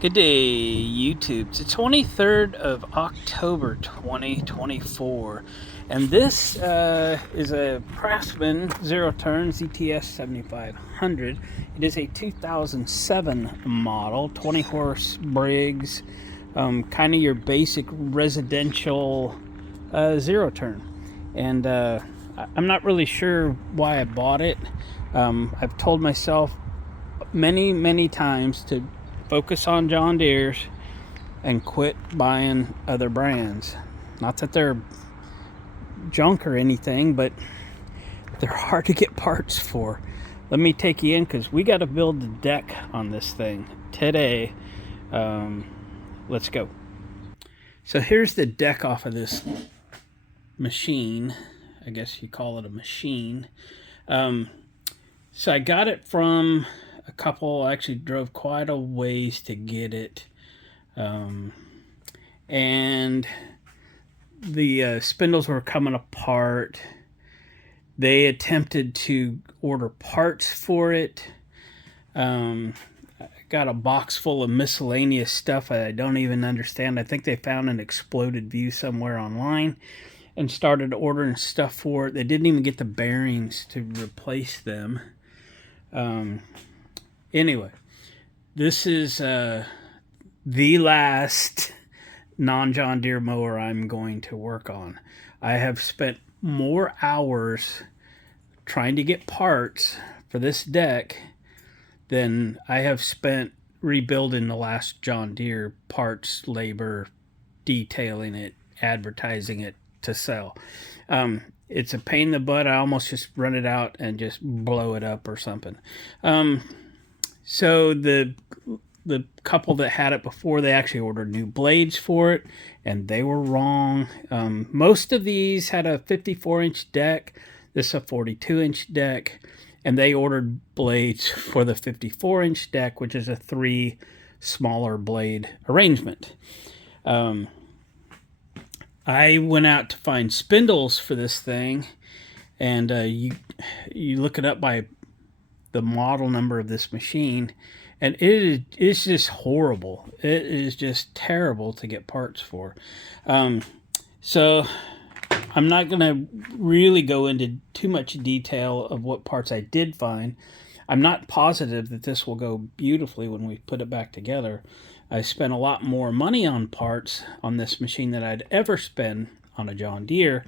Good day, YouTube. It's the 23rd of October 2024, and this is a Craftsman Zero-Turn ZTS 7500. It is a 2007 model, 20 horse Briggs, kind of your basic residential zero-turn. And I'm not really sure why I bought it. I've told myself many times to focus on John Deere's and quit buying other brands. Not that they're junk or anything, but they're hard to get parts for. Let me take you in because we got to build the deck on this thing today. Let's go. So here's the deck off of this machine. I guess you call it a machine. So I got it from a couple. I actually drove quite a ways to get it. And the spindles were coming apart. They attempted to order parts for it. I got a box full of miscellaneous stuff I don't even understand. I think they found an exploded view somewhere online and started ordering stuff for it. They didn't even get the bearings to replace them. Anyway, this is the last non-John Deere mower I'm going to work on. I have spent more hours trying to get parts for this deck than I have spent rebuilding the last John Deere parts, labor, detailing it, advertising it to sell. It's a pain in the butt. I almost just run it out and just blow it up or something. So the couple that had it before, they actually ordered new blades for it, and they were wrong. Most of these had a 54-inch deck. This is a 42-inch deck, and they ordered blades for the 54-inch deck, which is a 3 smaller blade arrangement. I went out to find spindles for this thing, and you look it up by the model number of this machine, and it is just horrible. It is just terrible to get parts for. So I'm not going to really go into too much detail of what parts I did find. I'm not positive that this will go beautifully when we put it back together. I spent a lot more money on parts on this machine than I'd ever spend on a John Deere,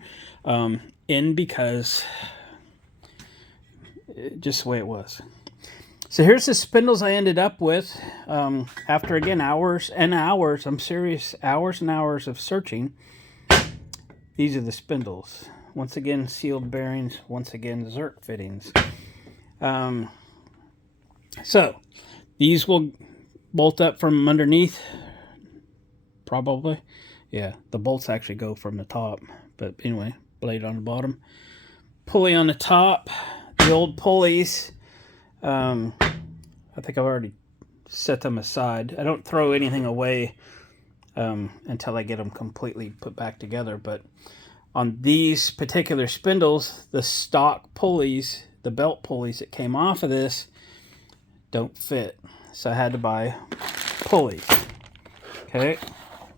because just the way it was. So here's the spindles I ended up with after, again, hours and hours. I'm serious, hours and hours of searching. These are the spindles. Once again, sealed bearings. Once again, Zerk fittings. So these will bolt up from underneath, probably. Yeah, the bolts actually go from the top, but anyway, blade on the bottom, pulley on the top. The old pulleys, I think I've already set them aside. I don't throw anything away until I get them completely put back together. But on these particular spindles, the stock pulleys, the belt pulleys that came off of this, don't fit. So I had to buy pulleys. Okay,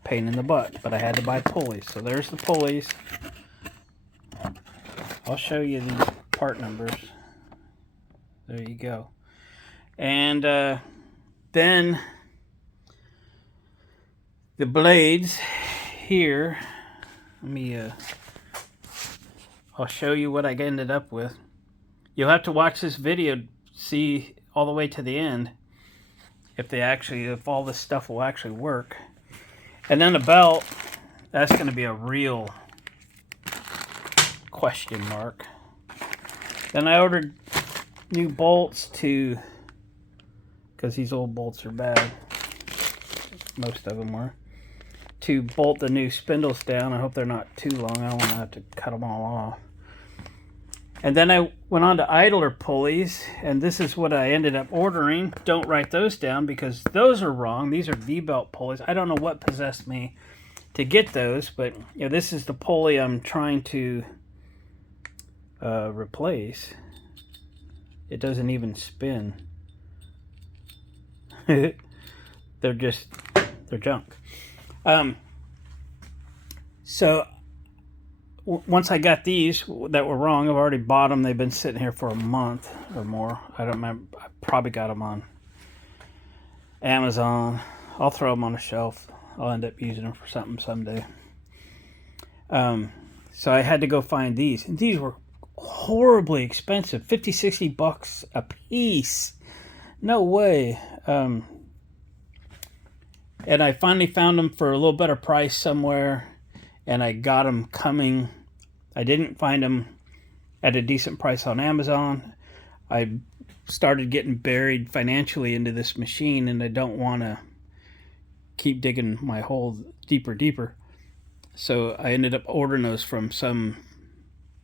pain in the butt, but I had to buy pulleys. So there's the pulleys. I'll show you these part numbers. There you go. And then the blades here. Let me I'll show you what I ended up with. You'll have to watch this video, see all the way to the end if all this stuff will actually work. And then the belt, that's going to be a real question mark. Then I ordered new bolts because these old bolts are bad. Most of them were. To bolt the new spindles down. I hope they're not too long. I don't want to have to cut them all off. And then I went on to idler pulleys, and this is what I ended up ordering. Don't write those down because those are wrong. These are V-belt pulleys. I don't know what possessed me to get those, but you know, this is the pulley I'm trying to replace. It doesn't even spin. they're junk. So once I got these that were wrong, I've already bought them. They've been sitting here for a month or more. I don't remember. I probably got them on Amazon. I'll throw them on a shelf. I'll end up using them for something someday. So I had to go find these, and these were horribly expensive, $50-$60 a piece. No way. And I finally found them for a little better price somewhere, and I got them coming. I didn't find them at a decent price on Amazon. I started getting buried financially into this machine, and I don't want to keep digging my hole deeper. So I ended up ordering those from some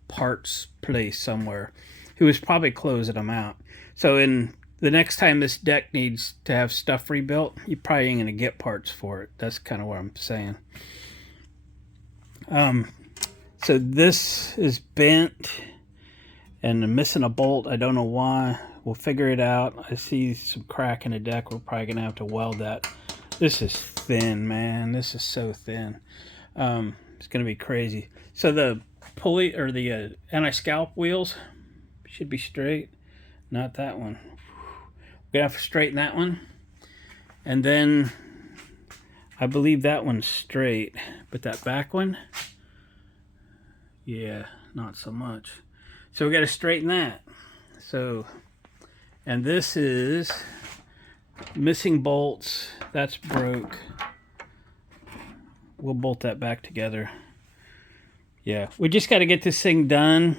parts place somewhere who was probably closing them out. So in the next time this deck needs to have stuff rebuilt, you probably ain't gonna get parts for it. That's kind of what I'm saying. So this is bent and missing a bolt. I don't know why. We'll figure it out. I see some crack in the deck. We're probably gonna have to weld that. This is thin, man. This is so thin. It's gonna be crazy. So the pulley or the anti-scalp wheels should be straight. Not that one. We're gonna have to straighten that one, and then I believe that one's straight, but that back one, yeah, not so much. So we got to straighten that. So, and this is missing bolts. That's broke. We'll bolt that back together. Yeah, we just got to get this thing done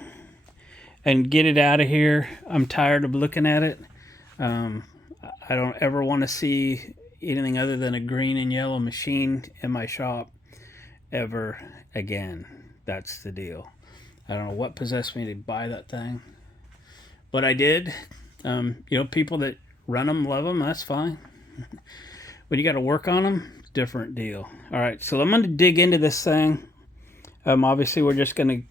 and get it out of here. I'm tired of looking at it. I don't ever want to see anything other than a green and yellow machine in my shop ever again. That's the deal. I don't know what possessed me to buy that thing, but I did. You know, people that run them love them. That's fine. When you got to work on them, different deal. All right, so I'm going to dig into this thing. Obviously, we're just going to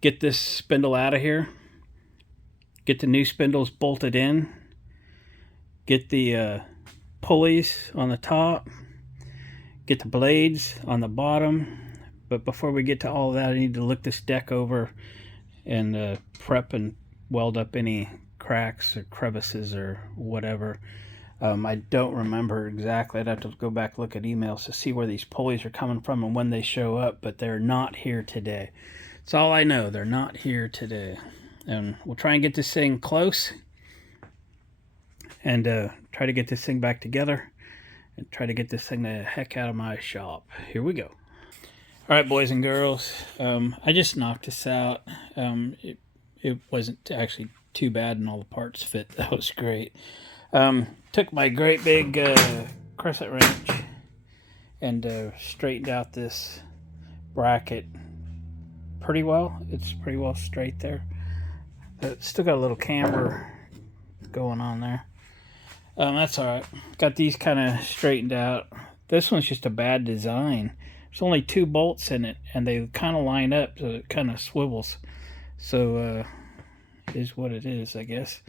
get this spindle out of here. Get the new spindles bolted in. Get the pulleys on the top. Get the blades on the bottom. But before we get to all of that, I need to look this deck over and prep and weld up any cracks or crevices or whatever. I don't remember exactly. I'd have to go back and look at emails to see where these pulleys are coming from and when they show up, but they're not here today. That's all I know. They're not here today. And we'll try and get this thing close and try to get this thing back together and try to get this thing the heck out of my shop. Here we go. All right, boys and girls, I just knocked this out. It wasn't actually too bad and all the parts fit. That was great. Took my great big crescent wrench and straightened out this bracket pretty well. It's pretty well straight there. It's still got a little camber going on there. That's all right. Got these kind of straightened out. This one's just a bad design. There's only 2 bolts in it, and they kind of line up, so it kind of swivels. So, it is what it is, I guess.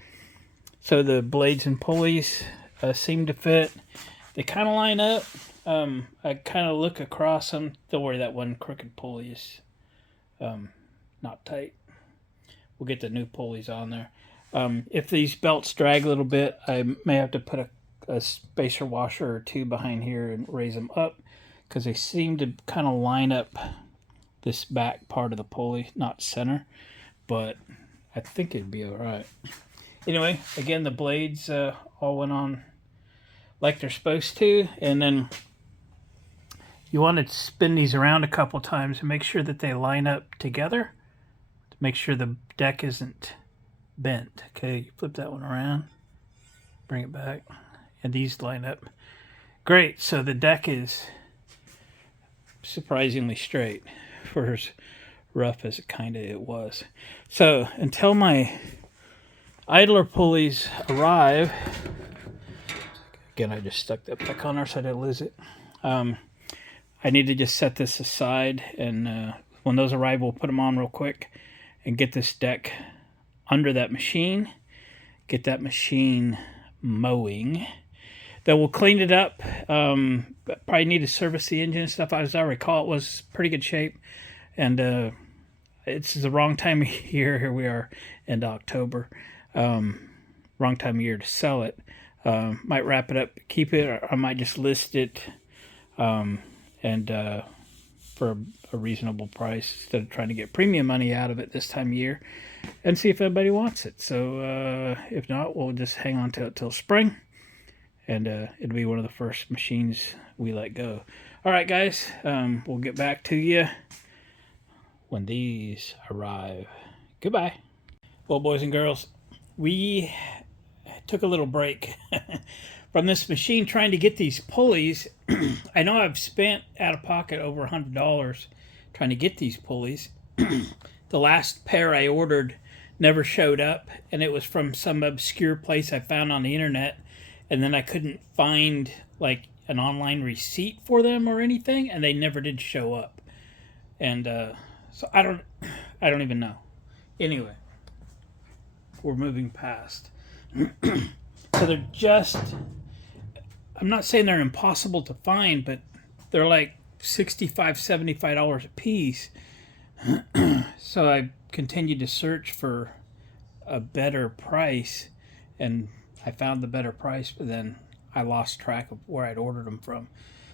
So the blades and pulleys seem to fit. They kind of line up. I kind of look across them. Don't worry, that one crooked pulley is not tight. We'll get the new pulleys on there. If these belts drag a little bit, I may have to put a spacer washer or 2 behind here and raise them up, because they seem to kind of line up this back part of the pulley, not center, but I think it'd be all right. Anyway, again, the blades all went on like they're supposed to, and then you want to spin these around a couple times and make sure that they line up together to make sure the deck isn't bent. Okay, you flip that one around, bring it back, and these line up. Great, so the deck is surprisingly straight for as rough as it was. So until my idler pulleys arrive, again, I just stuck that back on there so I didn't lose it. I need to just set this aside, and when those arrive, we'll put them on real quick and get this deck under that machine, get that machine mowing. That will clean it up. Probably need to service the engine and stuff. As I recall, it was pretty good shape. And it's the wrong time of year. Here we are in October. Wrong time of year to sell it. Might wrap it up, keep it, or I might just list it and for a reasonable price instead of trying to get premium money out of it this time of year and see if anybody wants it. So if not, we'll just hang on to it till spring, and it'll be one of the first machines we let go. All right, guys, we'll get back to you when these arrive. Goodbye. Well, boys and girls, we took a little break from this machine trying to get these pulleys. I know I've spent out of pocket over $100 trying to get these pulleys. The last pair I ordered never showed up, and it was from some obscure place I found on the internet, and then I couldn't find like an online receipt for them or anything, and they never did show up. And so I don't even know. Anyway, we're moving past. So they're just, I'm not saying they're impossible to find, but they're like $65, $75 a piece. So I continued to search for a better price, and I found the better price, but then I lost track of where I'd ordered them from.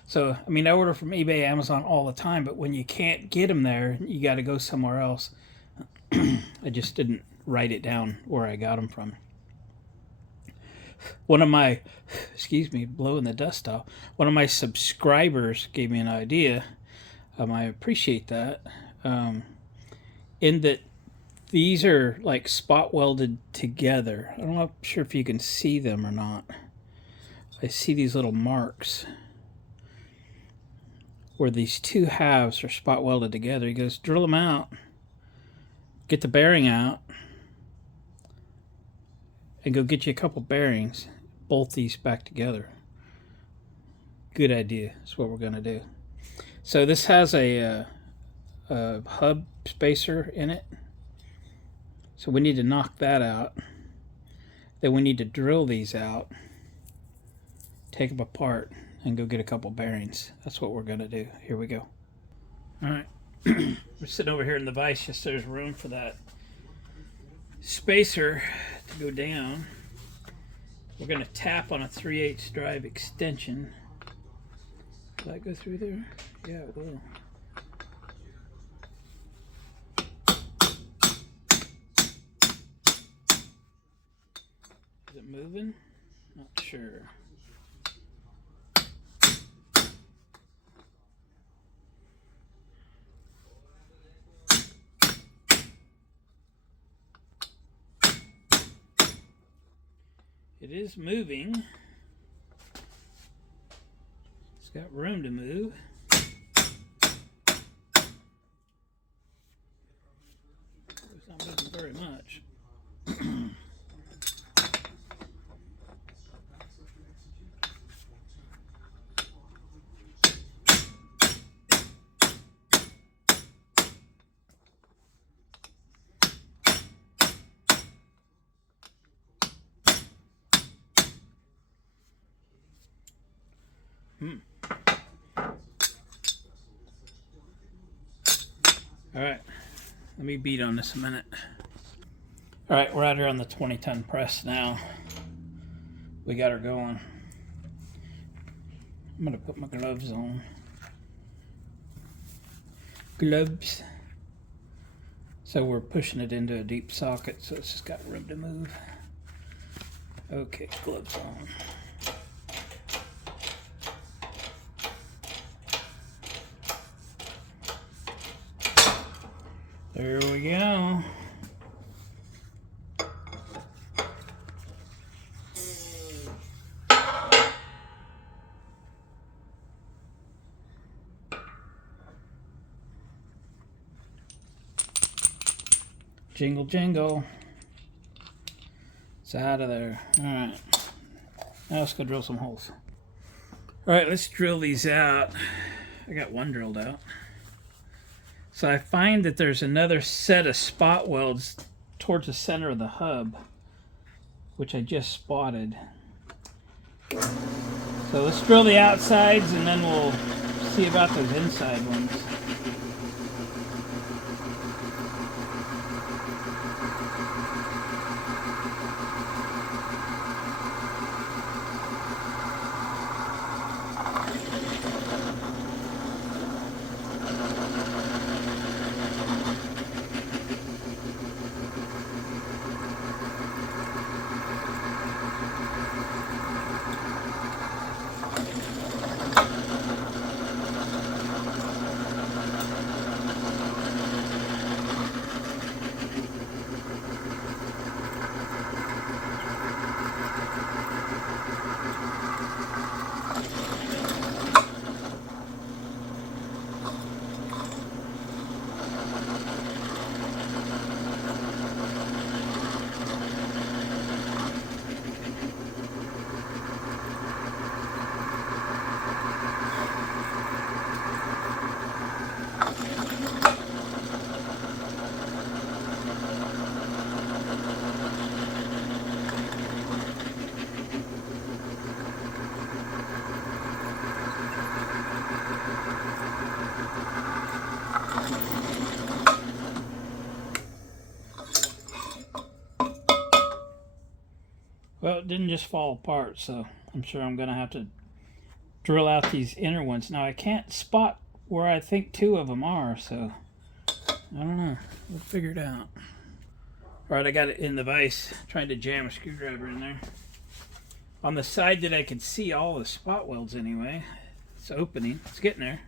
So, I mean, I order from eBay, Amazon all the time, but when you can't get them there, you got to go somewhere else. I just didn't write it down where I got them from. One of my, excuse me, blowing the dust off. One of my subscribers gave me an idea. I appreciate that. In that these are like spot welded together. I'm not sure if you can see them or not. I see these little marks where these two halves are spot welded together. He goes, drill them out, get the bearing out, and go get you a couple bearings, bolt these back together. Good idea. That's what we're going to do. So this has a hub spacer in it. So we need to knock that out. Then we need to drill these out, take them apart, and go get a couple bearings. That's what we're going to do. Here we go. All right. We're sitting over here in the vise, just so there's room for that spacer to go down. We're going to tap on a 3/8 drive extension. Will that go through there? Yeah, it will. Is it moving? Not sure. It is moving. It's got room to move. It's not moving very much. All right, let me beat on this a minute. All right, we're out here on the 20-ton press now. We got her going. I'm gonna put my gloves on. Gloves. So we're pushing it into a deep socket, so it's just got room to move. Okay, gloves on. There we go. Jingle, jingle. It's out of there. All right. Now let's go drill some holes. All right, let's drill these out. I got one drilled out. So I find that there's another set of spot welds towards the center of the hub, which I just spotted. So let's drill the outsides and then we'll see about those inside ones. Well, it didn't just fall apart, so I'm sure I'm going to have to drill out these inner ones. Now, I can't spot where I think two of them are, so I don't know. We'll figure it out. All right, I got it in the vise, trying to jam a screwdriver in there. On the side that I can see all the spot welds anyway. It's opening. It's getting there.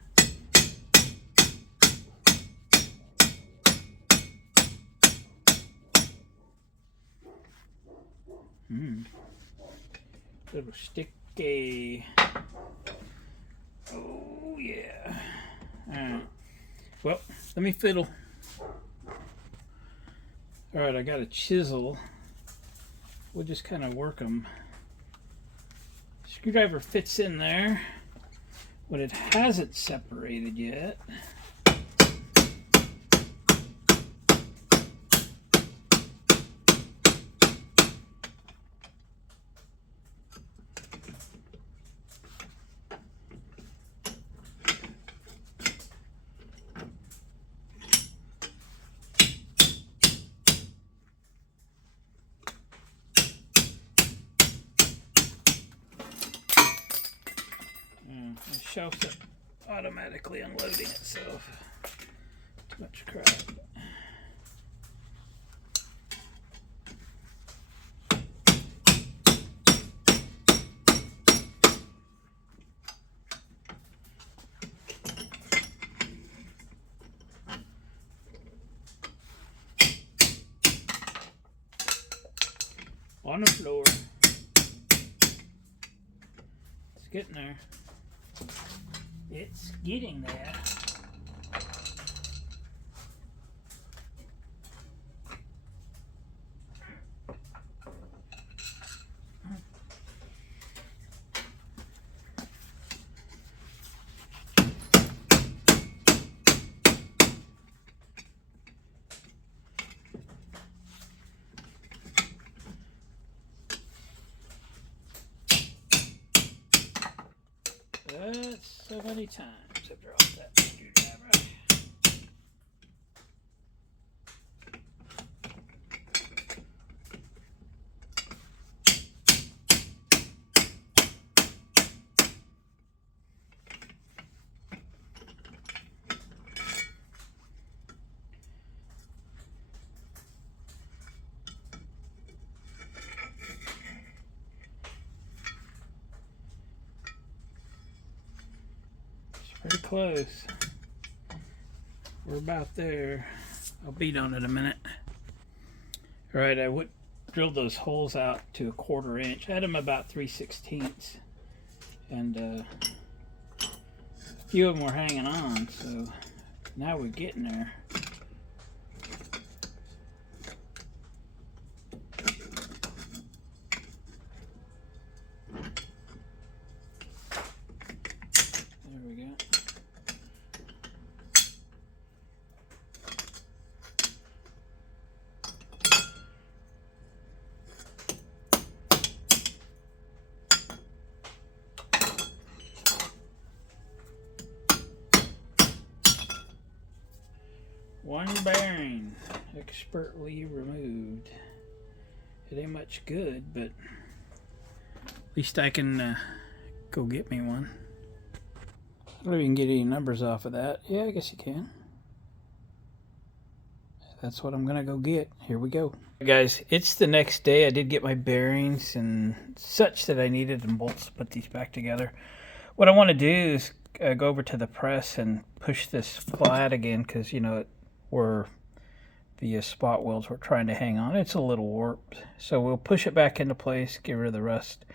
Little sticky. Oh yeah. Alright. Well, let me fiddle. Alright, I got a chisel. We'll just kind of work them. Screwdriver fits in there, but it hasn't separated yet. The shelf's automatically unloading itself. Too much crap. On the floor. It's getting there. It's getting there. That's so many times I've dropped that screwdriver. Pretty close. We're about there. I'll beat on it in a minute. All right, I drilled those holes out to 1/4 inch. I had them about 3/16, and a few of them were hanging on. So now we're getting there. One bearing expertly removed. It ain't much good, but at least I can go get me one. I don't know if you can get any numbers off of that. Yeah, I guess you can. That's what I'm gonna go get. Here we go. Guys, it's the next day. I did get my bearings and such that I needed and bolts to put these back together. What I want to do is go over to the press and push this flat again, because you know where the spot welds were trying to hang on, it's a little warped. So we'll push it back into place, get rid of the rust.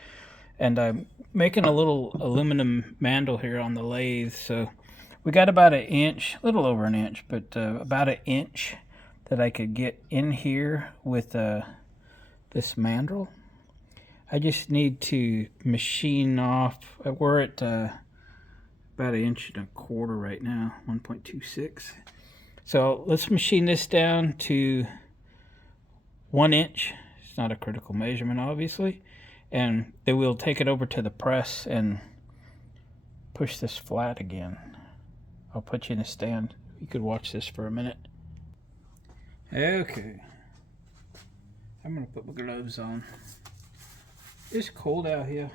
And I'm making a little aluminum mandrel here on the lathe. So we got about an inch, a little over an inch, but about an inch that I could get in here with this mandrel. I just need to machine off. We're at about 1.25 inches right now, 1.26. So let's machine this down to 1 inch. It's not a critical measurement, obviously. And then we'll take it over to the press and push this flat again. I'll put you in a stand. You could watch this for a minute. Okay. I'm gonna put my gloves on. It's cold out here.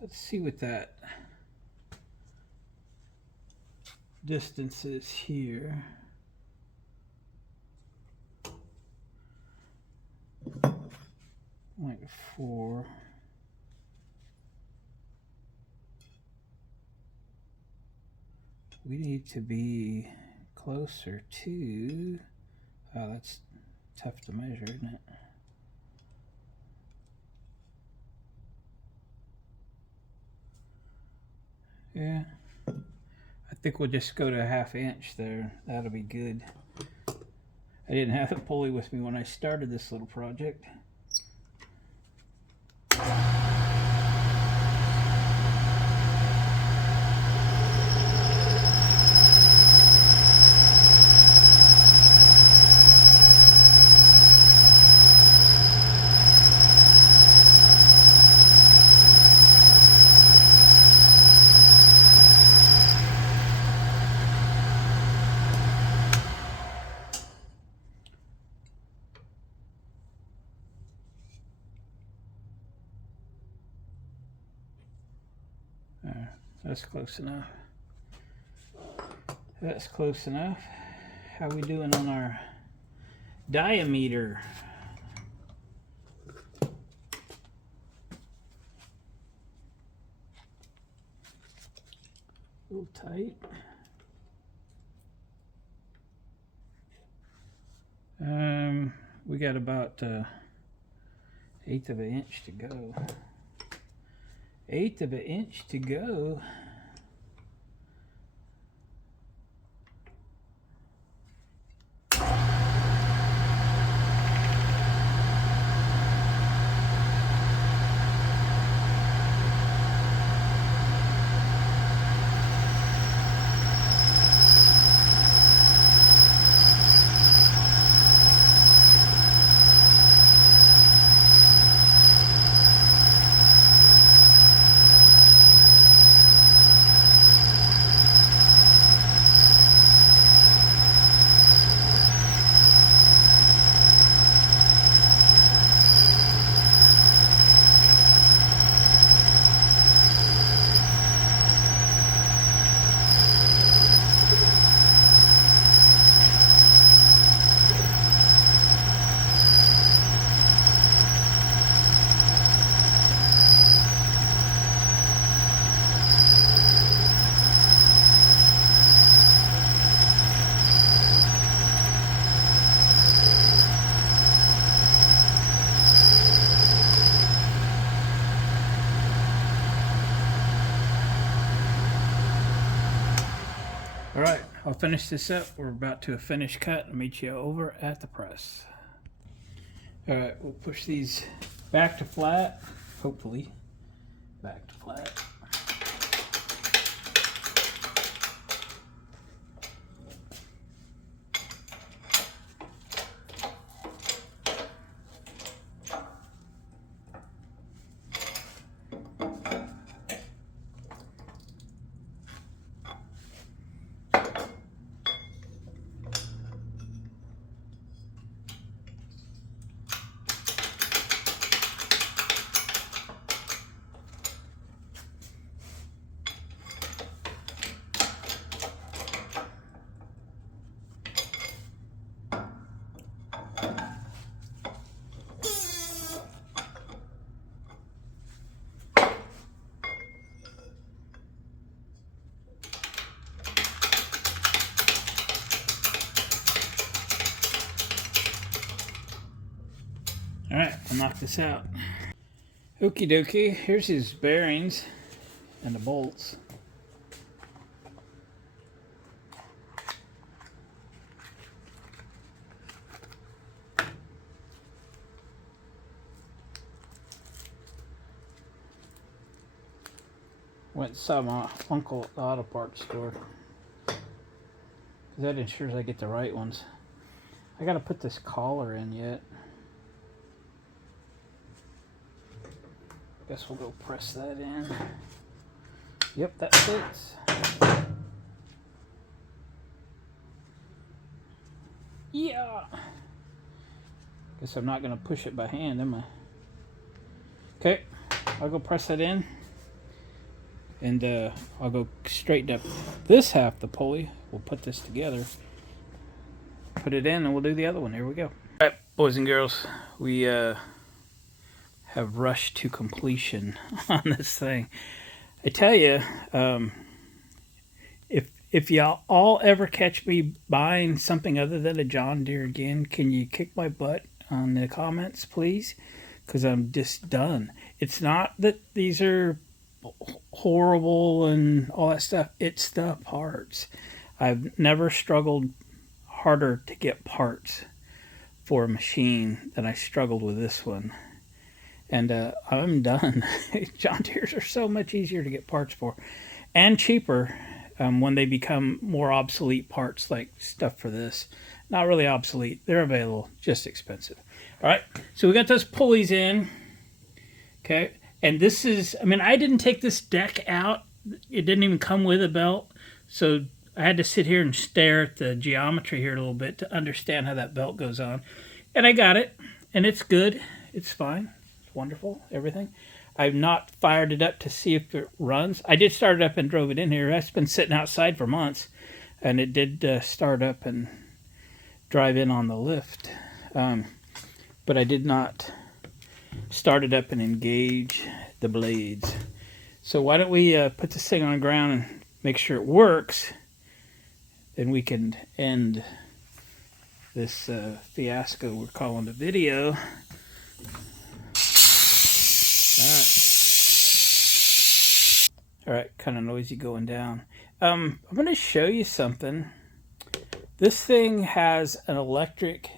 Let's see what that distance is here. Like 4. We need to be closer to, oh, that's tough to measure, isn't it? Yeah, I think we'll just go to 1/2 inch there. That'll be good. I didn't have a pulley with me when I started this little project. That's close enough. That's close enough. How we doing on our diameter? A little tight. We got about 1/8 of an inch to go. 1/8 of an inch to go. I'll finish this up. We're about to a finish cut. I'll meet you over at the press. All right, we'll push these back to flat, hopefully. Back to flat. All right, I'll knock this out. Okie dokie, here's his bearings and the bolts. Went and saw my uncle at the auto parts store. That ensures I get the right ones. I gotta put this collar in yet. Guess we'll go press that in. Yep, that fits. Yeah. Guess I'm not gonna push it by hand, am I? Okay, I'll go press that in. And I'll go straighten up this half the pulley. We'll put this together. Put it in and we'll do the other one. Here we go. All right, boys and girls, we have rushed to completion on this thing. I tell you, if y'all all ever catch me buying something other than a John Deere again, can you kick my butt on the comments, please? Because I'm just done. It's not that these are horrible and all that stuff. It's the parts. I've never struggled harder to get parts for a machine than I struggled with this one. And I'm done. John Deere's are so much easier to get parts for and cheaper when they become more obsolete parts, like stuff for this. Not really obsolete. They're available, just expensive. All right, so we got those pulleys in. Okay, and this is, I mean, I didn't take this deck out. It didn't even come with a belt. So I had to sit here and stare at the geometry here a little bit to understand how that belt goes on. And I got it, and it's good. It's fine. Wonderful, everything. I've not fired it up to see if it runs. I did start it up and drove it in here. That's been sitting outside for months, and it did start up and drive in on the lift. But I did not start it up and engage the blades. So why don't we put this thing on the ground and make sure it works, then we can end this fiasco we're calling the video. All right, kind of noisy going down. I'm going to show you something. This thing has an electric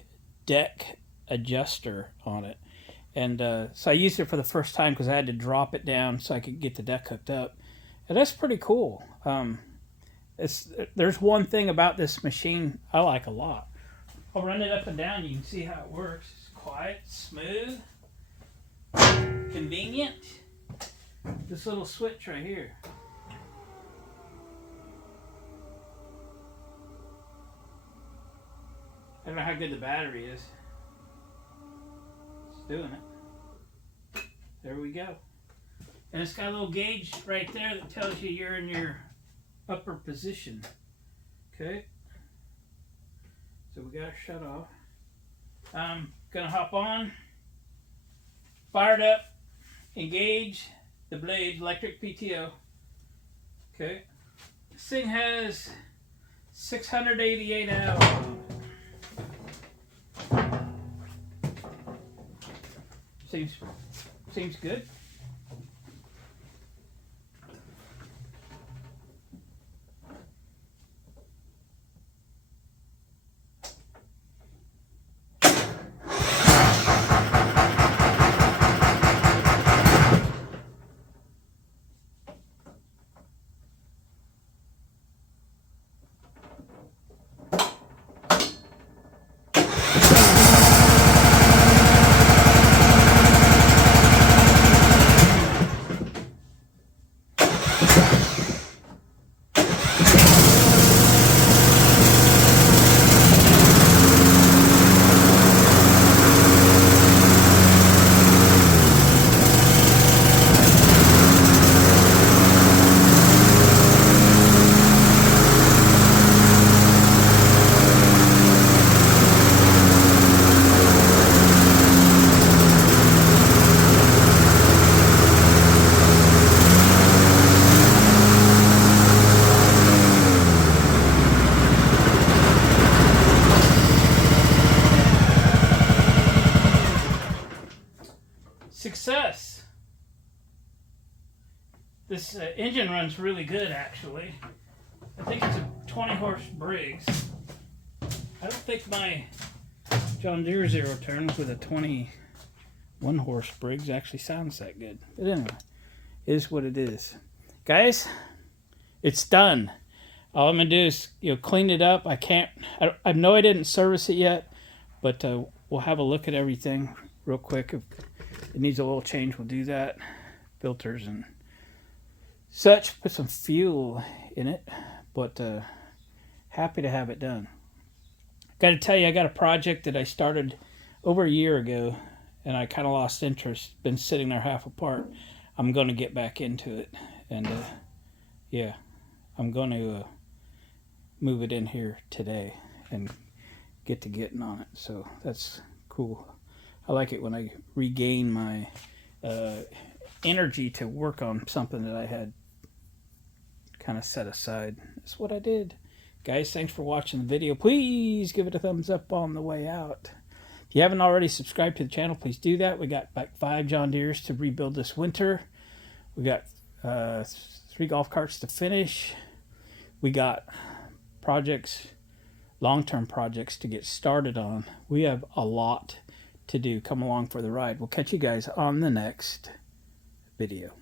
deck adjuster on it. And so I used it for the first time because I had to drop it down so I could get the deck hooked up. And that's pretty cool. There's one thing about this machine I like a lot. I'll run it up and down. You can see how it works. It's quiet, smooth, convenient. This little switch right here. I don't know how good the battery is. It's doing it. There we go. And it's got a little gauge right there that tells you you're in your upper position. Okay. So we got it shut off. I'm gonna hop on. Fired up. Engage the blade, electric PTO. Okay. This thing has 688 hours on it. Seems good. This engine runs really good, actually. I think it's a 20 horse Briggs. I don't think my John Deere zero turn with a 21 horse Briggs actually sounds that good. But anyway, it is what it is. Guys, it's done. All I'm gonna do is clean it up. I know I didn't service it yet, but we'll have a look at everything real quick. If it needs a little change, we'll do that. Filters and such. Put some fuel in it, but happy to have it done. Got to tell you, I got a project that I started over a year ago, and I kind of lost interest. Been sitting there half apart. I'm going to get back into it, and yeah, I'm going to move it in here today and get to getting on it. So that's cool. I like it when I regain my energy to work on something that I had kind of set aside. That's what I did. Guys, thanks for watching the video. Please give it a thumbs up on the way out. If you haven't already subscribed to the channel, please do that. We got like 5 John Deeres to rebuild this winter. We got 3 golf carts to finish. We got projects, long-term projects to get started on. We have a lot to do. Come along for the ride. We'll catch you guys on the next video.